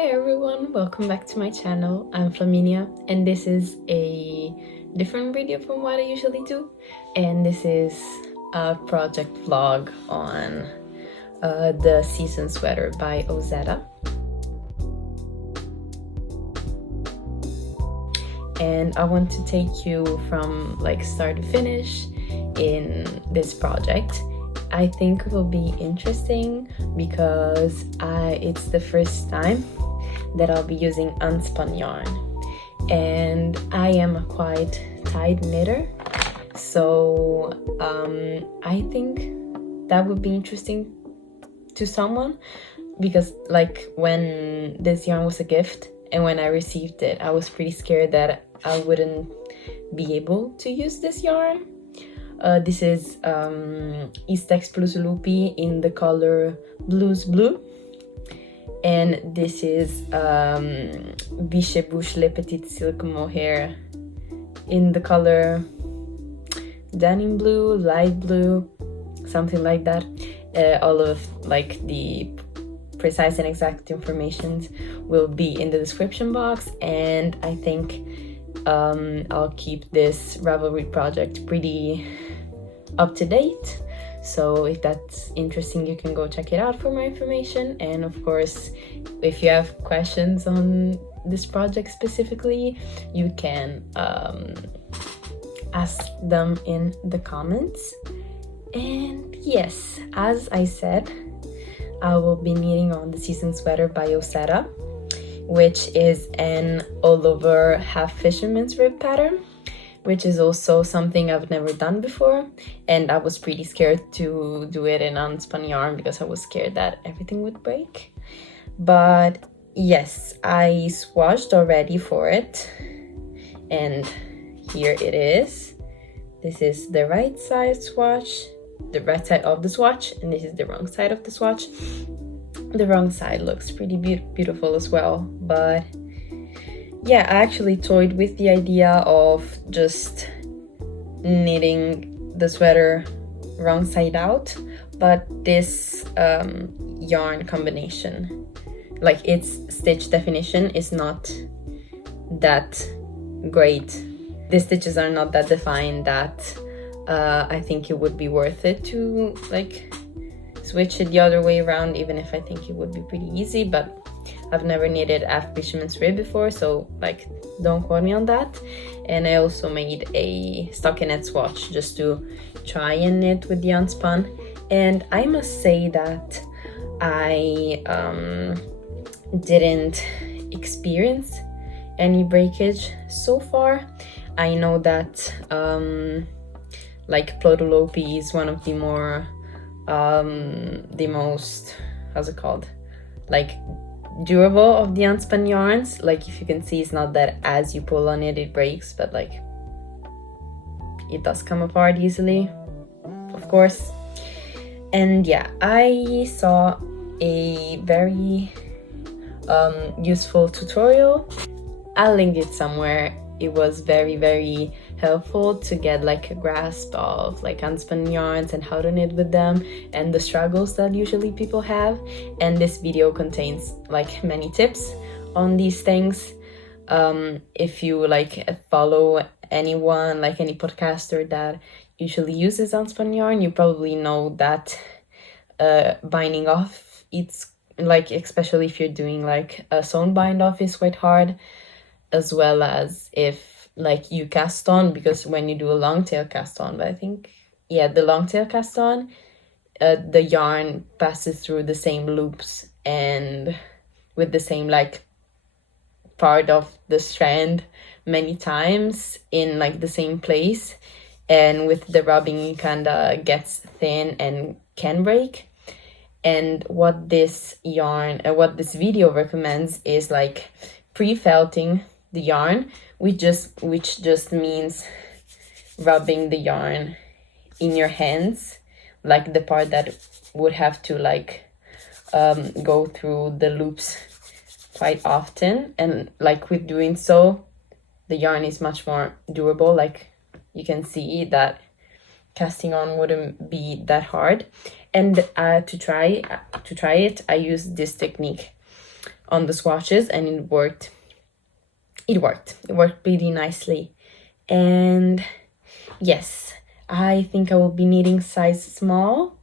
Hi everyone, welcome back to my channel. I'm Flaminia and this is a different video from what I usually do, and this is a project vlog on the season sweater by Ozetta. And I want to take you from like start to finish in this project. I think it will be interesting because it's the first time that I'll be using unspun yarn, and I am a quite tight knitter, so I think that would be interesting to someone, because like when this yarn was a gift and when I received it, I was pretty scared that I wouldn't be able to use this yarn. This is Eastex Plus Loopy in the color Blues Blue, and this is Vichy Bouche Le Petit Silk Mohair in the color Denim Blue, Light Blue, something like that. All of like the precise and exact information will be in the description box, and I think I'll keep this Ravelry project pretty up to date, so if that's interesting you can go check it out for more information. And of course, if you have questions on this project specifically, you can ask them in the comments. And yes, as I said, I will be knitting on the season sweater by Ozetta, which is an all over half fisherman's rib pattern, which is also something I've never done before, and I was pretty scared to do it in unspun yarn because I was scared that everything would break. But yes, I swatched already for it, and here it is. This is the right side swatch, the right side of the swatch, and this is the wrong side of the swatch. The wrong side looks pretty beautiful as well, but yeah, I actually toyed with the idea of just knitting the sweater wrong side out, but this yarn combination, like its stitch definition, is not that great. The stitches are not that defined that I think it would be worth it to like switch it the other way around, even if I think it would be pretty easy. But I've never knitted half fisherman's rib before, so like don't quote me on that. And I also made a stockinette swatch just to try and knit with the unspun, and I must say that I didn't experience any breakage so far. I know that like Plodolopi is one of the more the most, how's it called, like durable of the unspun yarns. Like if you can see, it's not that as you pull on it it breaks, but like it does come apart easily, of course. And yeah, I saw a very useful tutorial. I'll link it somewhere. It was very helpful to get like a grasp of like unspun yarns and how to knit with them and the struggles that usually people have. And this video contains like many tips on these things. If you like follow anyone, like any podcaster that usually uses unspun yarn, you probably know that binding off, it's like, especially if you're doing like a sewn bind off, is quite hard, as well as if like you cast on, because when you do a long tail cast on, but I think, yeah, the long tail cast on, the yarn passes through the same loops and with the same like part of the strand many times in like the same place, and with the rubbing it kinda gets thin and can break. And what this yarn, what this video recommends is like pre-felting the yarn, which just means rubbing the yarn in your hands, like the part that would have to like go through the loops quite often. And like with doing so, the yarn is much more durable. Like you can see that casting on wouldn't be that hard. And to try it, I use this technique on the swatches, and it worked pretty nicely. And yes, I think I will be needing size small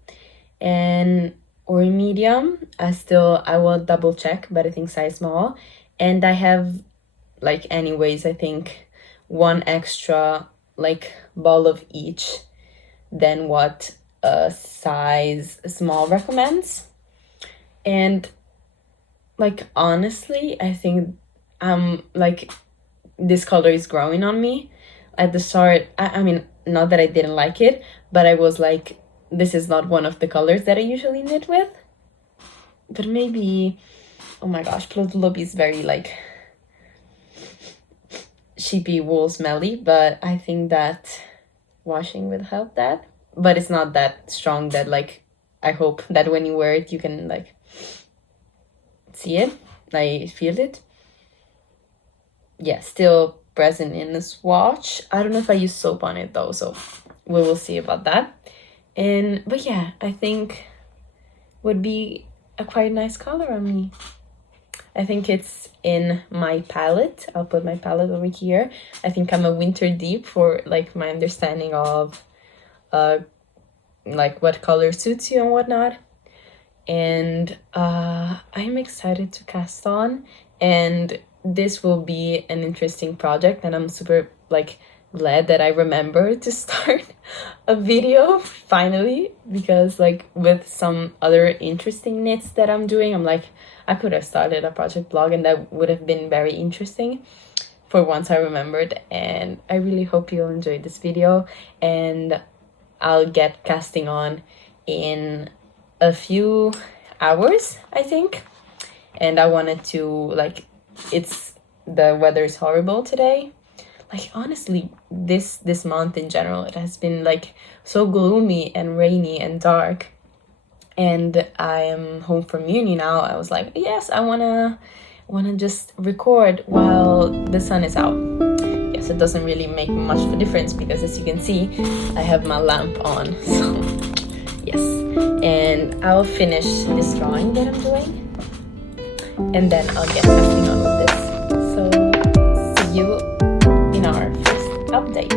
and or medium. I will double check, but I think size small. And I have, like, anyways, I think one extra like ball of each than what a size small recommends. And like, honestly, I think like, this color is growing on me. At the start, I mean, not that I didn't like it, but I was like, this is not one of the colors that I usually knit with. But maybe, oh my gosh, Plutulubi is very like sheepy wool smelly, but I think that washing would help that. But it's not that strong that, like, I hope that when you wear it you can like see it, like feel it. Yeah, still present in the swatch. I don't know if I use soap on it though, so we will see about that. But yeah, I think would be a quite nice color on me. I think it's in my palette. I'll put my palette over here. I think I'm a winter deep for like my understanding of like what color suits you and whatnot. And I'm excited to cast on, and this will be an interesting project, and I'm super like glad that I remembered to start a video finally, because like with some other interesting knits that I'm doing, I'm like, I could have started a project blog and that would have been very interesting. For once I remembered, and I really hope you'll enjoy this video, and I'll get casting on in a few hours, I think. And I wanted to, like, the weather is horrible today. Like, honestly, this month in general, it has been like so gloomy and rainy and dark. And I am home from uni now. I was like, yes, I wanna just record while the sun is out. Yes, it doesn't really make much of a difference because, as you can see, I have my lamp on. So yes, and I'll finish this drawing that I'm doing, and then I'll get casting on with this. So see you in our first update.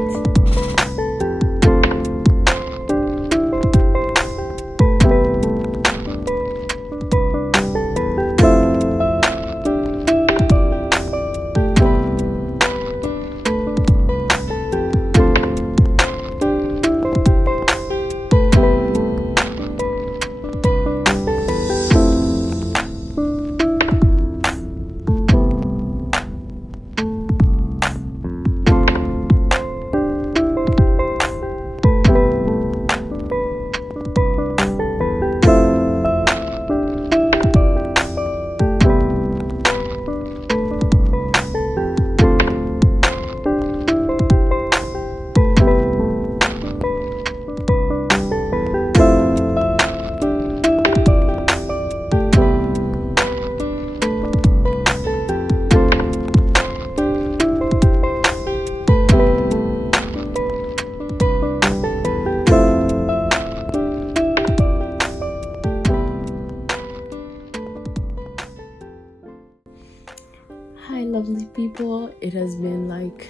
Hi lovely people, it has been like,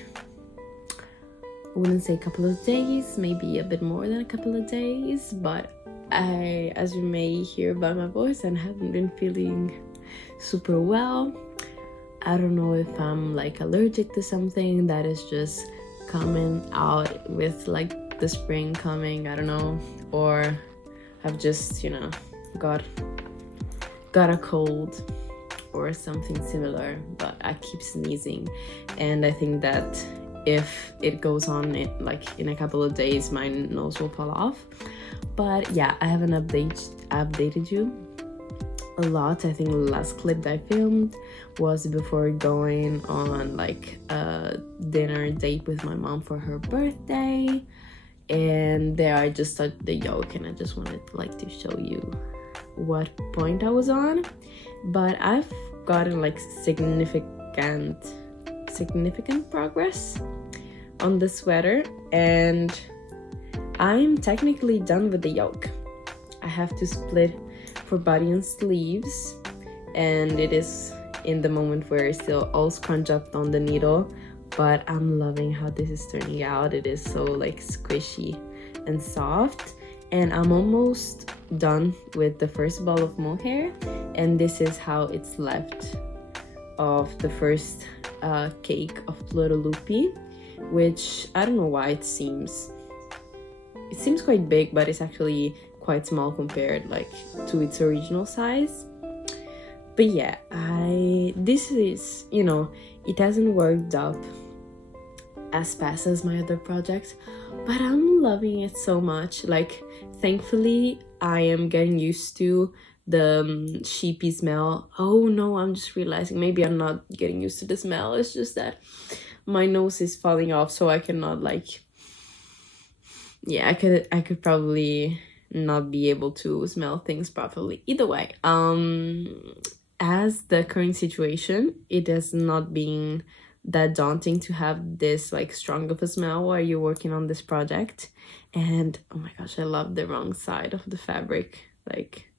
I wouldn't say a couple of days, maybe a bit more than a couple of days, but as you may hear by my voice, I haven't been feeling super well. I don't know if I'm like allergic to something that is just coming out with like the spring coming, I don't know, or I've just, you know, got a cold or something similar, but I keep sneezing, and I think that if it goes on like in a couple of days, my nose will fall off. But yeah, I haven't updated you a lot. I think the last clip that I filmed was before going on like a dinner date with my mom for her birthday, and there I just started the yoke, and I just wanted like to show you what point I was on. But I've gotten like significant progress on the sweater, and I'm technically done with the yoke. I have to split for body and sleeves, and it is in the moment where it's still all scrunched up on the needle, but I'm loving how this is turning out. It is so like squishy and soft, and I'm almost done with the first ball of mohair, and this is how it's left of the first cake of Pluto Loopy, which I don't know why it seems quite big, but it's actually quite small compared like to its original size. But yeah, this is, you know, it hasn't worked up as fast as my other projects, but I'm loving it so much. Like, thankfully I am getting used to the sheepy smell. Oh no, I'm just realizing maybe I'm not getting used to the smell. It's just that my nose is falling off, so I cannot like, yeah, I could probably not be able to smell things properly. Either way, as the current situation, it has not been that daunting to have this like strong of a smell while you're working on this project. And oh my gosh, I love the wrong side of the fabric. Like,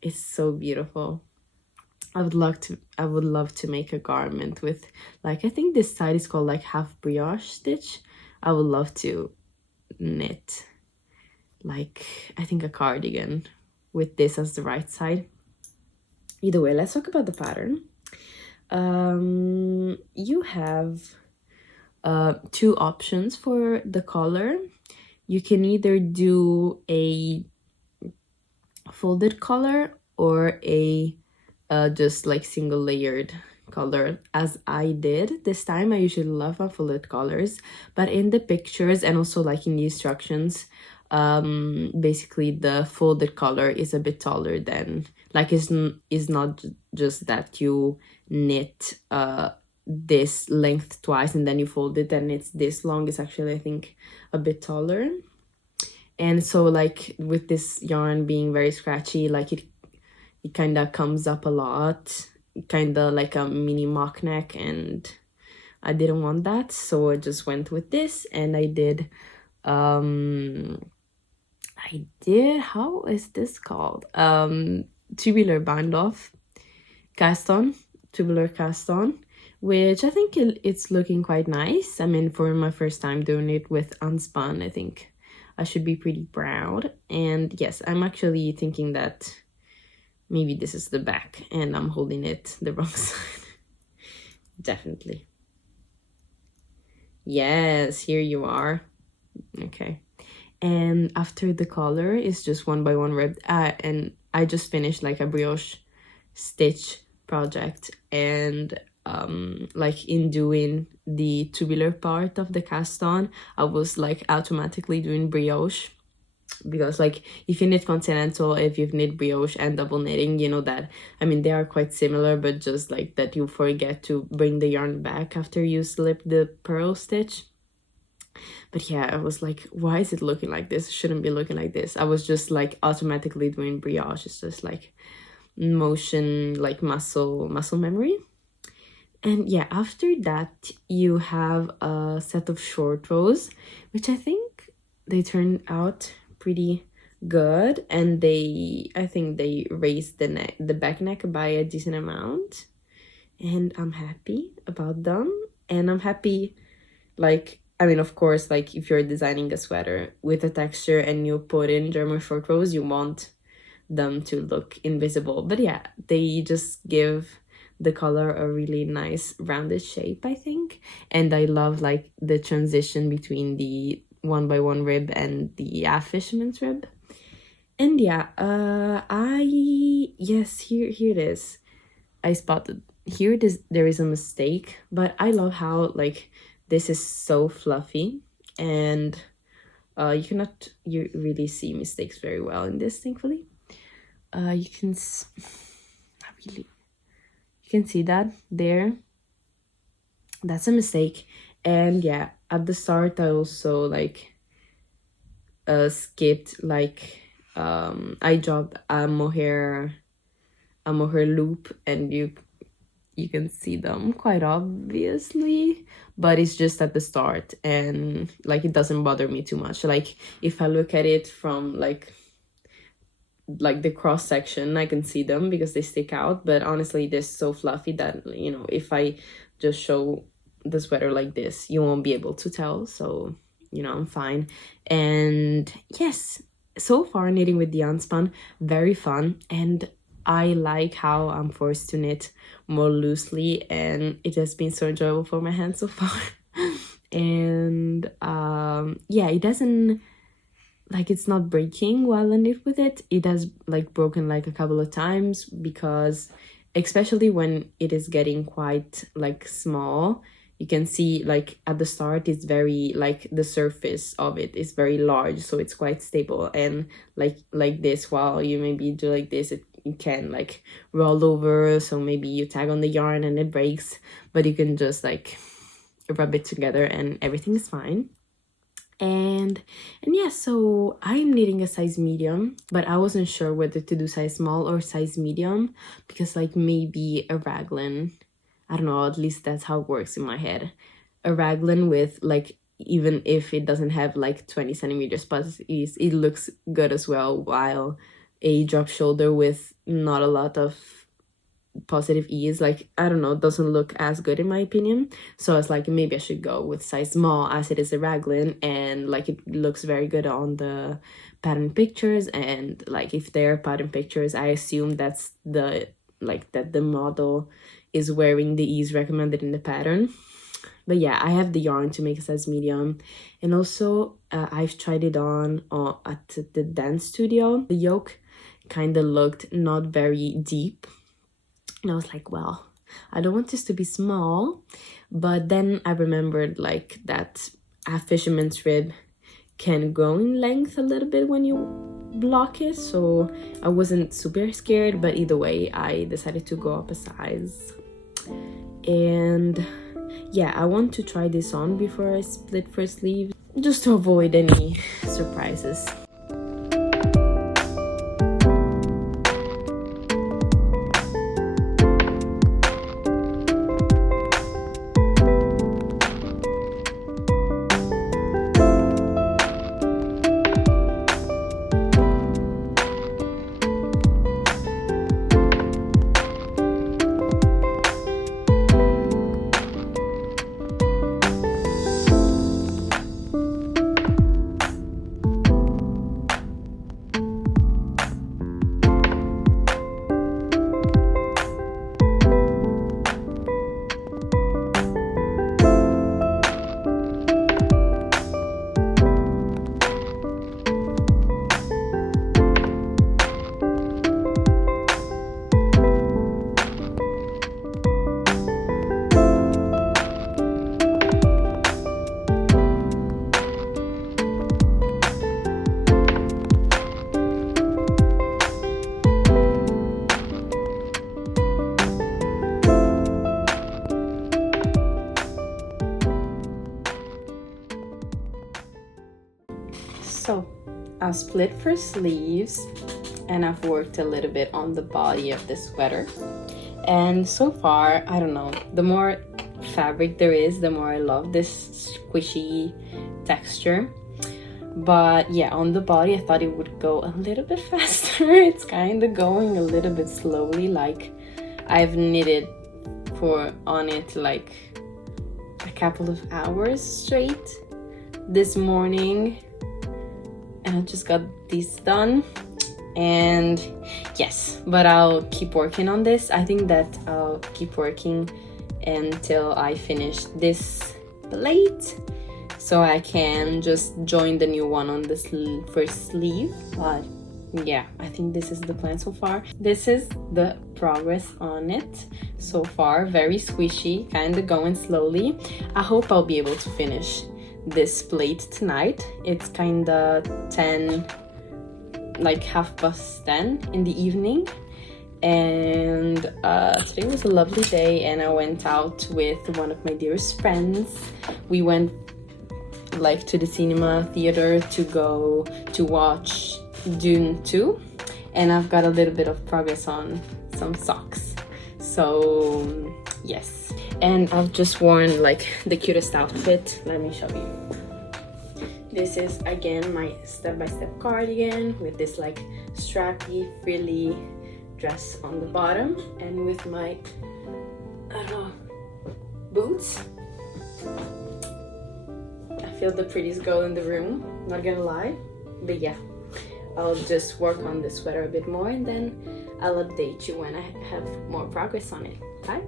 it's so beautiful. I would love to make a garment with, like, I think this side is called like half brioche stitch. I would love to knit like, I think a cardigan with this as the right side. Either way, let's talk about the pattern. You have two options for the collar. You can either do a folded collar or a just like single layered collar, as I did this time. I usually love folded collars, but in the pictures and also like in the instructions, basically the folded collar is a bit taller than, like, is not just that you knit this length twice and then you fold it and it's this long. It's actually, I think, a bit taller. And so like with this yarn being very scratchy, like it kind of comes up a lot, kind of like a mini mock neck, and I didn't want that, so I just went with this. And I did how is this called, tubular bind off cast on, tubular cast on, which I think it's looking quite nice. I mean, for my first time doing it with unspun, I think I should be pretty proud. And yes, I'm actually thinking that maybe this is the back and I'm holding it the wrong side. Definitely. Yes, here you are. Okay. And after the collar is just 1x1 rib, and I just finished like a brioche stitch project, and like in doing the tubular part of the cast on, I was like automatically doing brioche, because like if you knit continental, if you've knit brioche and double knitting, you know that, I mean, they are quite similar, but just like that you forget to bring the yarn back after you slip the purl stitch. But yeah, I was like, why is it looking like this? It shouldn't be looking like this. I was just like automatically doing brioche. It's just like motion, like muscle memory. And yeah, after that you have a set of short rows, which I think they turned out pretty good, and I think they raised the back neck by a decent amount, and I'm happy about them. And I'm happy, like, I mean, of course, like if you're designing a sweater with a texture and you put in German short rows, you want them to look invisible. But yeah, they just give the color a really nice rounded shape, I think. And I love like the transition between the 1x1 rib and the half fisherman's rib. And yeah, yes, here it is. I spotted here there is a mistake, but I love how like this is so fluffy, and you cannot really see mistakes very well in this, thankfully. You can see that there. That's a mistake. And yeah, at the start I also like skipped like I dropped a mohair loop, and you can see them quite obviously, but it's just at the start, and like it doesn't bother me too much. Like if I look at it from like like the cross section, I can see them because they stick out, but honestly they're so fluffy that, you know, if I just show the sweater like this, you won't be able to tell. So, you know, I'm fine. And yes, so far knitting with the Unspun, very fun, and I like how I'm forced to knit more loosely, and it has been so enjoyable for my hands so far. And yeah, it doesn't, like, it's not breaking while I knit with it. It has like broken like a couple of times, because especially when it is getting quite like small, you can see like at the start it's very, like the surface of it is very large, so it's quite stable, and like this, while you maybe do like this, it can like roll over, so maybe you tag on the yarn and it breaks, but you can just like rub it together and everything is fine. And yeah, so I'm knitting a size medium, but I wasn't sure whether to do size small or size medium, because like maybe a raglan, I don't know, at least that's how it works in my head, a raglan with like, even if it doesn't have like 20 centimeters plus, it looks good as well, while a drop shoulder with not a lot of positive ease, like, I don't know, doesn't look as good in my opinion. So I was like, maybe I should go with size small, as it is a raglan, and like it looks very good on the pattern pictures, and like if they're pattern pictures, I assume that's the, like, that the model is wearing the ease recommended in the pattern. But yeah, I have the yarn to make a size medium, and also I've tried it on at the dance studio. The yoke kind of looked not very deep, and I was like, well, I don't want this to be small. But then I remembered like that a fisherman's rib can go in length a little bit when you block it, so I wasn't super scared. But either way, I decided to go up a size. And yeah, I want to try this on before I split for sleeves, just to avoid any surprises. So I've split for sleeves, and I've worked a little bit on the body of the sweater. And so far, I don't know, the more fabric there is, the more I love this squishy texture. But yeah, on the body, I thought it would go a little bit faster. It's kind of going a little bit slowly. Like, I've knitted on it like a couple of hours straight this morning, and I just got these done. And yes, but I'll keep working on this. I think that I'll keep working until I finish this plate, so I can just join the new one on the first sleeve. But yeah, I think this is the plan so far. This is the progress on it so far. Very squishy, kind of going slowly. I hope I'll be able to finish this plate tonight. It's kind of 10, like 10:30 in the evening, and today was a lovely day, and I went out with one of my dearest friends. We went like to the cinema theater to go to watch Dune 2, and I've got a little bit of progress on some socks. So yes, and I've just worn like the cutest outfit. Let me show you. This is again my step-by-step cardigan with this like strappy frilly dress on the bottom, and with my boots. I feel the prettiest girl in the room, not gonna lie. But yeah, I'll just work on the sweater a bit more, and then I'll update you when I have more progress on it. Bye.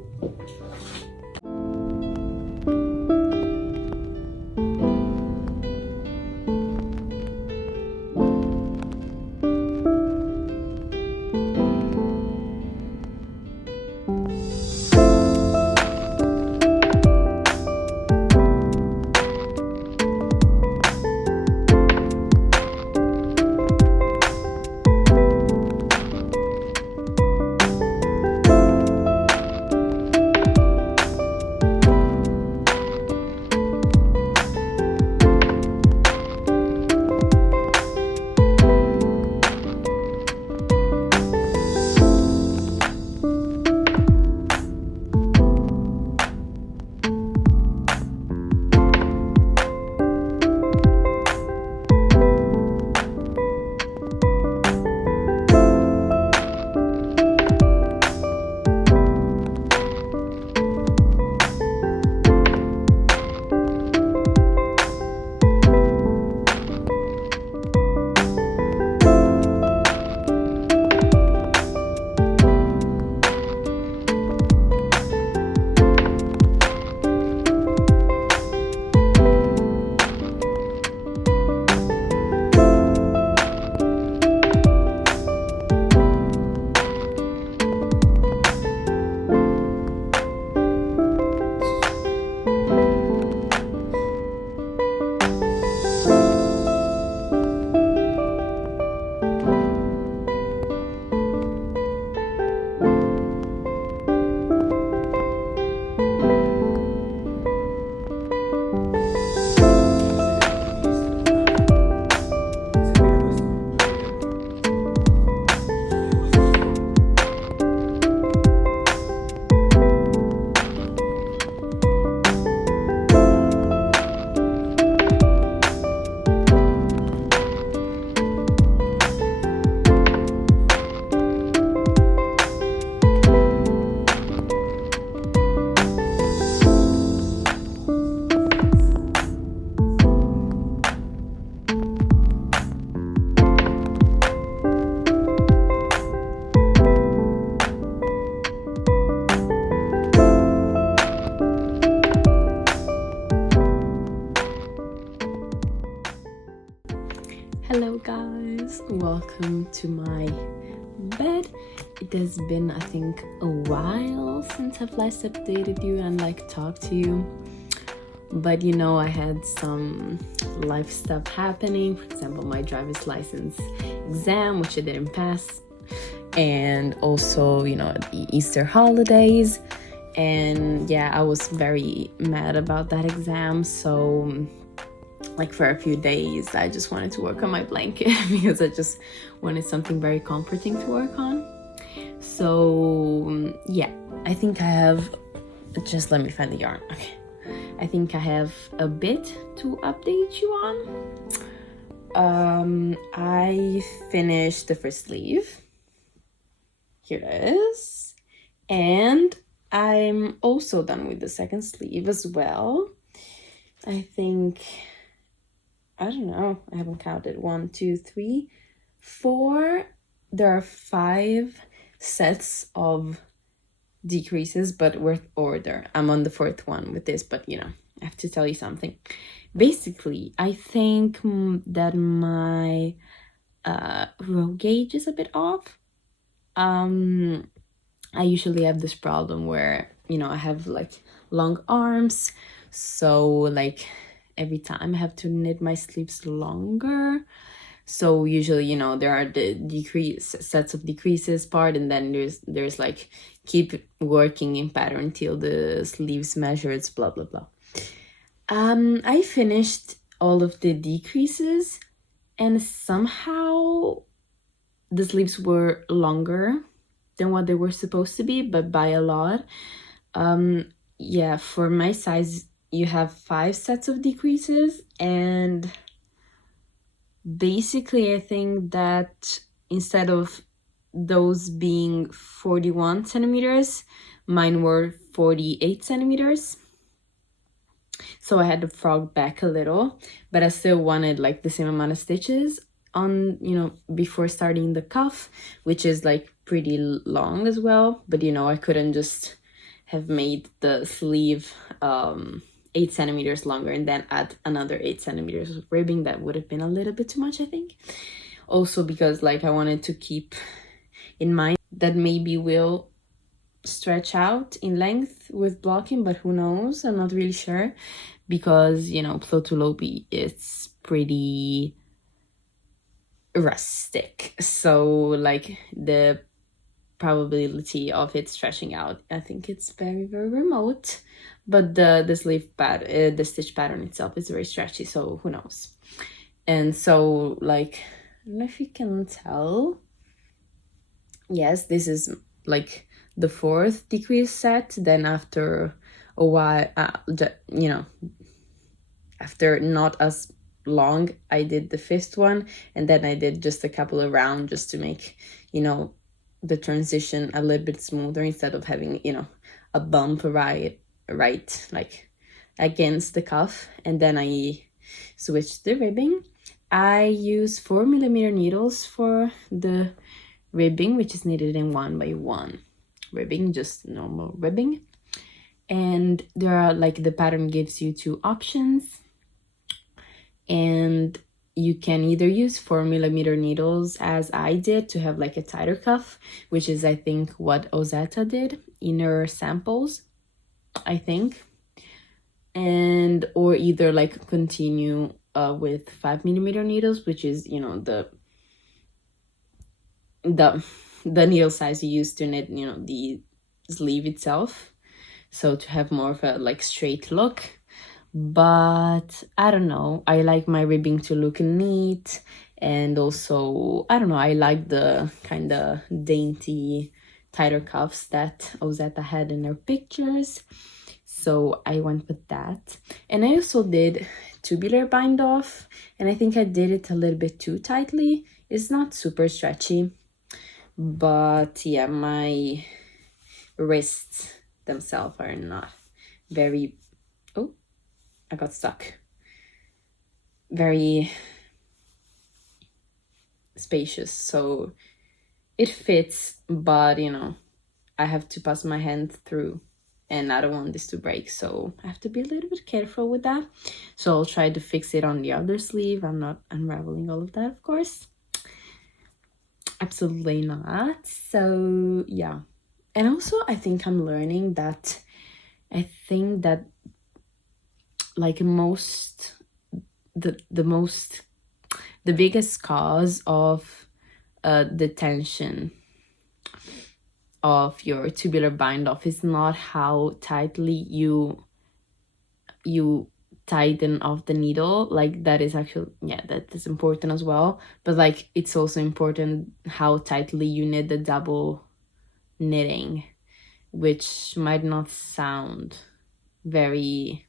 Hello guys, welcome to my bed. It has been, I think, a while since I've last updated you and talked to you, but I had some life stuff happening. For example, my driver's license exam, which I didn't pass, and also the Easter holidays, and yeah, I was very mad about that exam. So for a few days I just wanted to work on my blanket because I just wanted something very comforting to work on. So yeah, I think I have, just let me find the yarn. Okay, I think I have a bit to update you on. I finished the first sleeve. Here it is. And I'm also done with the second sleeve as well. I think, I don't know, I haven't counted. 1, 2, 3, 4. There are 5 sets of decreases, but worth order. I'm on the 4th one with this, but I have to tell you something. Basically, I think that my row gauge is a bit off. I usually have this problem where I have long arms, so every time I have to knit my sleeves longer. So usually there are the sets of decreases part, and then there's keep working in pattern till the sleeves measures, blah blah blah. I finished all of the decreases, and somehow the sleeves were longer than what they were supposed to be, but by a lot. Yeah, for my size you have 5 sets of decreases, and basically I think that instead of those being 41 centimeters, mine were 48 centimeters. So I had to frog back a little, but I still wanted like the same amount of stitches on, before starting the cuff, which is like pretty long as well. But I couldn't just have made the sleeve 8 centimeters longer and then add another 8 centimeters of ribbing. That would have been a little bit too much, I think. Also because like I wanted to keep in mind that maybe will stretch out in length with blocking, but who knows, I'm not really sure, because Plotulopi is pretty rustic, so like the probability of it stretching out, I think it's very, very remote. But the sleeve pad, the stitch pattern itself is very stretchy, so who knows. And so like, I don't know if you can tell, yes, this is like the 4th decrease set. Then after a while, after not as long, I did the 5th one, and then I did just a couple of rounds just to make the transition a little bit smoother, instead of having a bump right like against the cuff. And then I switched the ribbing. I use 4mm needles for the ribbing, which is knitted in 1x1 ribbing, just normal ribbing. And there are like, the pattern gives you 2 options, and you can either use 4mm needles, as I did, to have like a tighter cuff, which is I think what Ozetta did in her samples, I think. And or either like continue with 5mm needles, which is the needle size you use to knit the sleeve itself, so to have more of a like straight look. But I don't know, I like my ribbing to look neat, and also I don't know, I like the kind of dainty tighter cuffs that Ozetta had in her pictures, so I went with that. And I also did tubular bind off, and I think I did it a little bit too tightly. It's not super stretchy, but yeah, my wrists themselves are not very, oh, I got stuck, very spacious, so it fits, but I have to pass my hand through, and I don't want this to break, so I have to be a little bit careful with that. So I'll try to fix it on the other sleeve. I'm not unraveling all of that, of course, absolutely not. So yeah. And also I think I'm learning that like the biggest cause of the tension of your tubular bind off is not how tightly you tighten off the needle. Like that is actually, yeah, that is important as well, but like it's also important how tightly you knit the double knitting, which might not sound very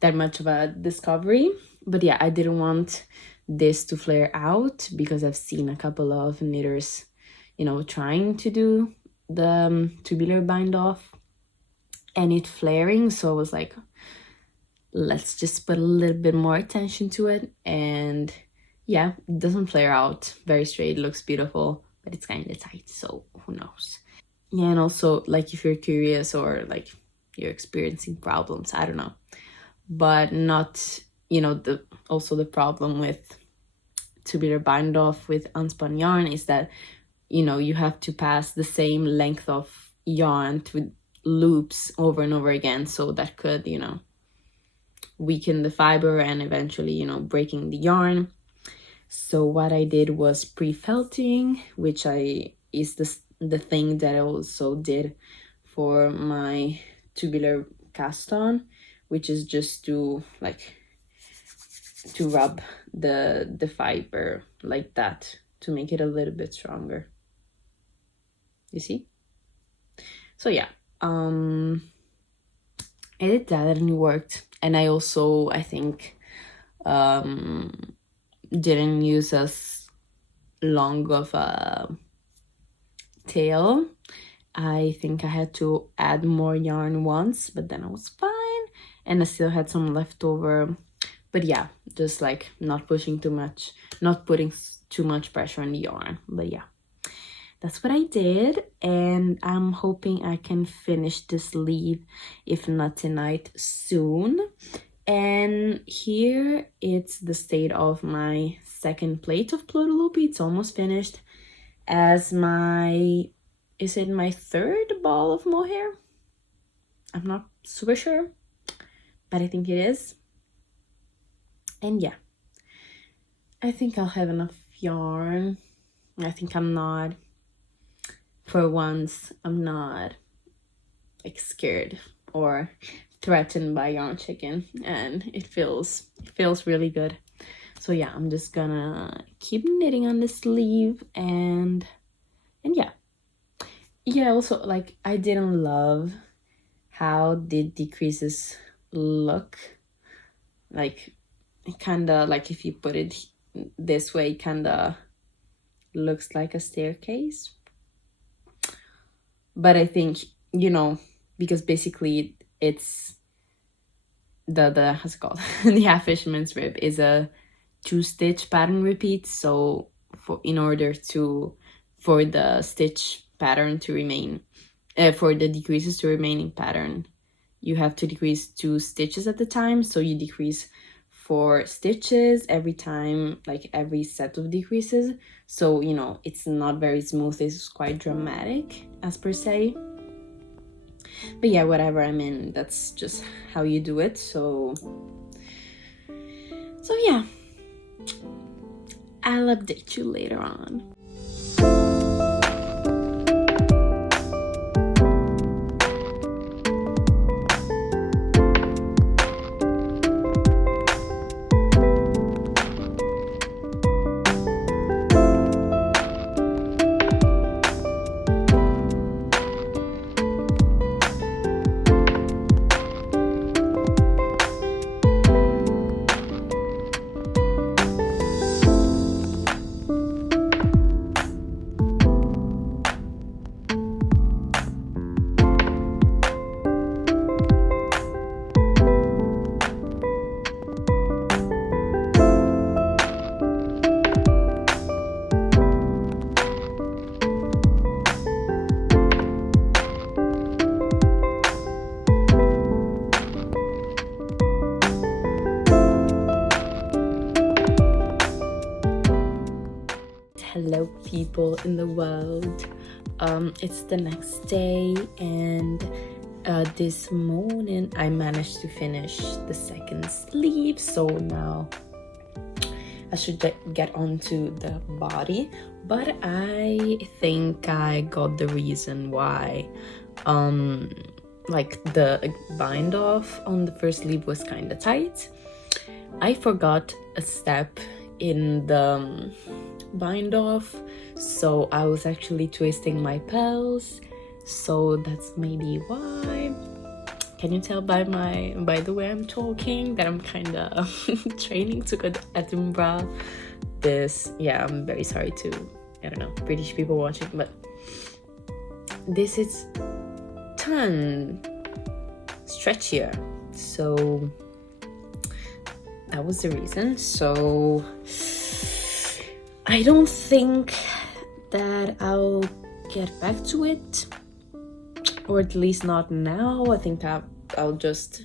that much of a discovery, but yeah, I didn't want this to flare out, because I've seen a couple of knitters trying to do the tubular bind off and it flaring, so I was like, let's just put a little bit more attention to it. And yeah, it doesn't flare out very straight, it looks beautiful, but it's kind of tight, so who knows. Yeah, and also like if you're curious or like you're experiencing problems, I don't know, but not the problem with tubular bind off with unspun yarn is that you have to pass the same length of yarn through loops over and over again, so that could weaken the fiber and eventually breaking the yarn. So what I did was pre-felting, which is the thing that I also did for my tubular cast on, which is just to rub the fiber like that to make it a little bit stronger, you see. So yeah, I did that and it worked. And I also, I think, didn't use as long of a tail. I think I had to add more yarn once, but then I was fine, and I still had some leftover. But yeah, just like not pushing too much, not putting too much pressure on the yarn. But yeah, that's what I did, and I'm hoping I can finish the sleeve, if not tonight, soon. And here it's the state of my second plate of Plotaloopy. It's almost finished. As my, is it my third ball of mohair? I'm not super sure, but I think it is. And yeah, I think I'll have enough yarn. I think I'm not, for once, I'm not like scared or threatened by yarn chicken, and it feels really good. So yeah, I'm just gonna keep knitting on the sleeve, and yeah, also, like, I didn't love how the decreases look. Like, it kind of, like, if you put it this way, kind of looks like a staircase. But I think, you know, because basically it's the how's it called? The half fisherman's rib is a 2-stitch pattern repeat. So in order for the stitch pattern to remain, for the decreases to remain in pattern, you have to decrease 2 stitches at the time. So you decrease 4 stitches every time, like every set of decreases. So, you know, it's not very smooth. It's quite dramatic as per se. But yeah, whatever, I mean, that's just how you do it. So yeah, I'll update you later on. Hello people in the world. It's the next day, and this morning I managed to finish the second sleeve, so now I should get onto the body. But I think I got the reason why like the bind off on the first sleeve was kind of tight. I forgot a step in the bind off, so I was actually twisting my pels, so that's maybe why. Can you tell by the way I'm talking that I'm kind of training to go to Edinburgh? I'm very sorry to, I don't know, British people watching, but this is ton stretchier, so that was the reason. So I don't think that I'll get back to it, or at least not now. I think I'll just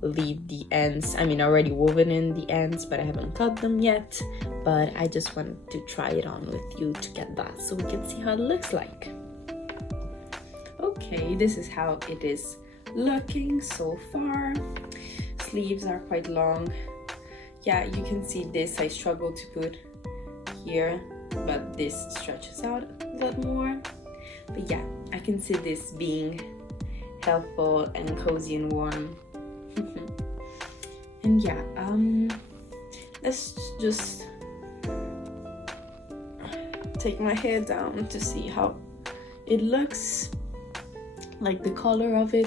leave the ends. I mean, I already woven in the ends, but I haven't cut them yet. But I just wanted to try it on with you to get that, so we can see how it looks like. Okay, this is how it is looking so far. Sleeves are quite long. Yeah, you can see this. I struggle to put here, but this stretches out a lot more. But yeah, I can see this being helpful and cozy and warm. And yeah, let's just take my hair down to see how it looks, like the color of it.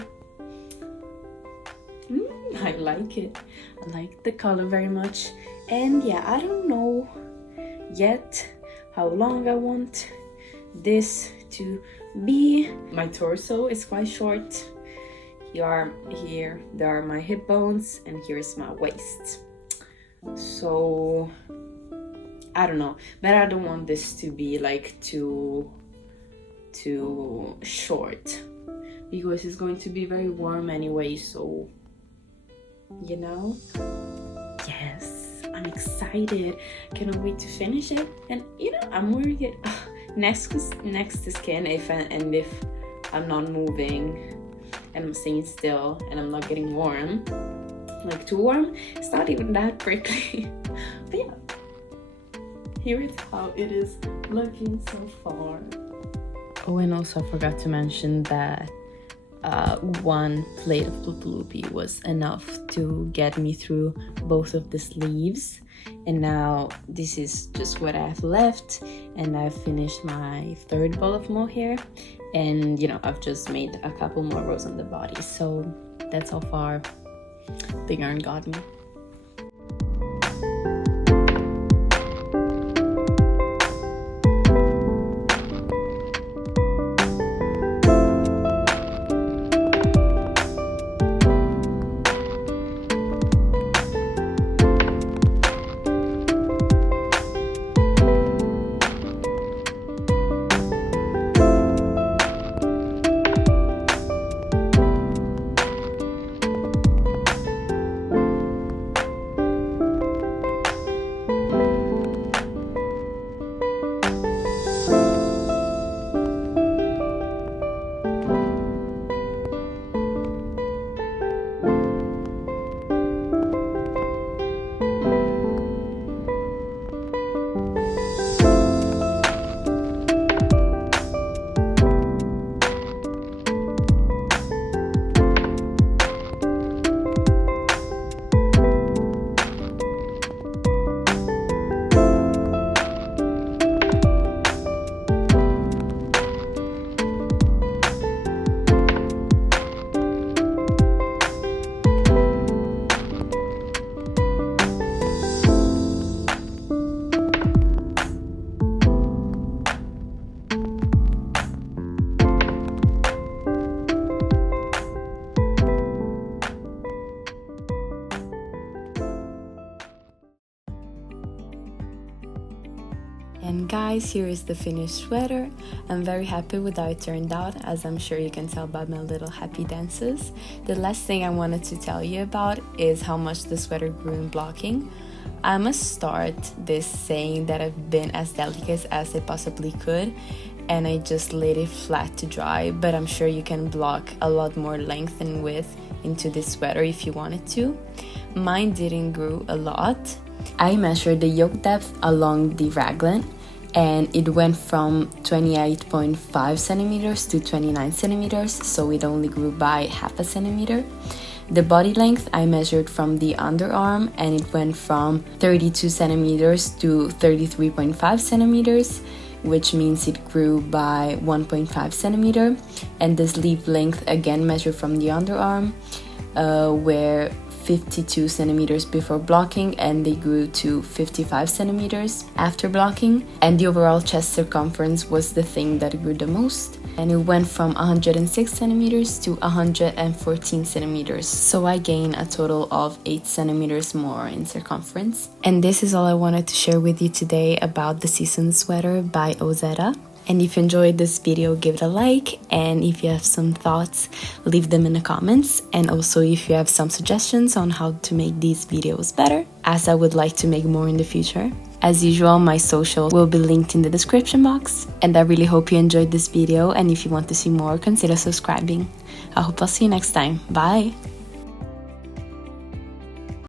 I like it. I like the color very much. And yeah, I don't know yet how long I want this to be. My torso is quite short. Here there are my hip bones, and here's my waist. So I don't know, but I don't want this to be like too short, because it's going to be very warm anyway, so you know. Yes, I'm excited, cannot wait to finish it. And you know, I'm wearing it next to skin, if I'm not moving and I'm staying still and I'm not getting warm, like too warm. It's not even that prickly. But yeah, here is how it is looking so far. Oh, and also I forgot to mention that one plate of loopy was enough to get me through both of the sleeves, and now this is just what I have left, and I've finished my third ball of mohair, and you know, I've just made a couple more rows on the body. So that's how far the yarn got me. And guys, here is the finished sweater. I'm very happy with how it turned out, as I'm sure you can tell by my little happy dances. The last thing I wanted to tell you about is how much the sweater grew in blocking. I must start this saying that I've been as delicate as I possibly could, and I just laid it flat to dry, but I'm sure you can block a lot more length and width into this sweater if you wanted to. Mine didn't grow a lot. I measured the yoke depth along the raglan, and it went from 28.5 centimeters to 29 centimeters, so it only grew by half a centimeter. The body length I measured from the underarm, and it went from 32 centimeters to 33.5 centimeters, which means it grew by 1.5 centimeter. And the sleeve length again measured from the underarm, where 52 centimeters before blocking, and they grew to 55 centimeters after blocking. And the overall chest circumference was the thing that grew the most, and it went from 106 centimeters to 114 centimeters. So I gained a total of 8 centimeters more in circumference. And this is all I wanted to share with you today about the season sweater by Ozetta. And if you enjoyed this video, give it a like, and if you have some thoughts, leave them in the comments. And also if you have some suggestions on how to make these videos better, as I would like to make more in the future. As usual, my social will be linked in the description box. And I really hope you enjoyed this video, and if you want to see more, consider subscribing. I hope I'll see you next time. Bye!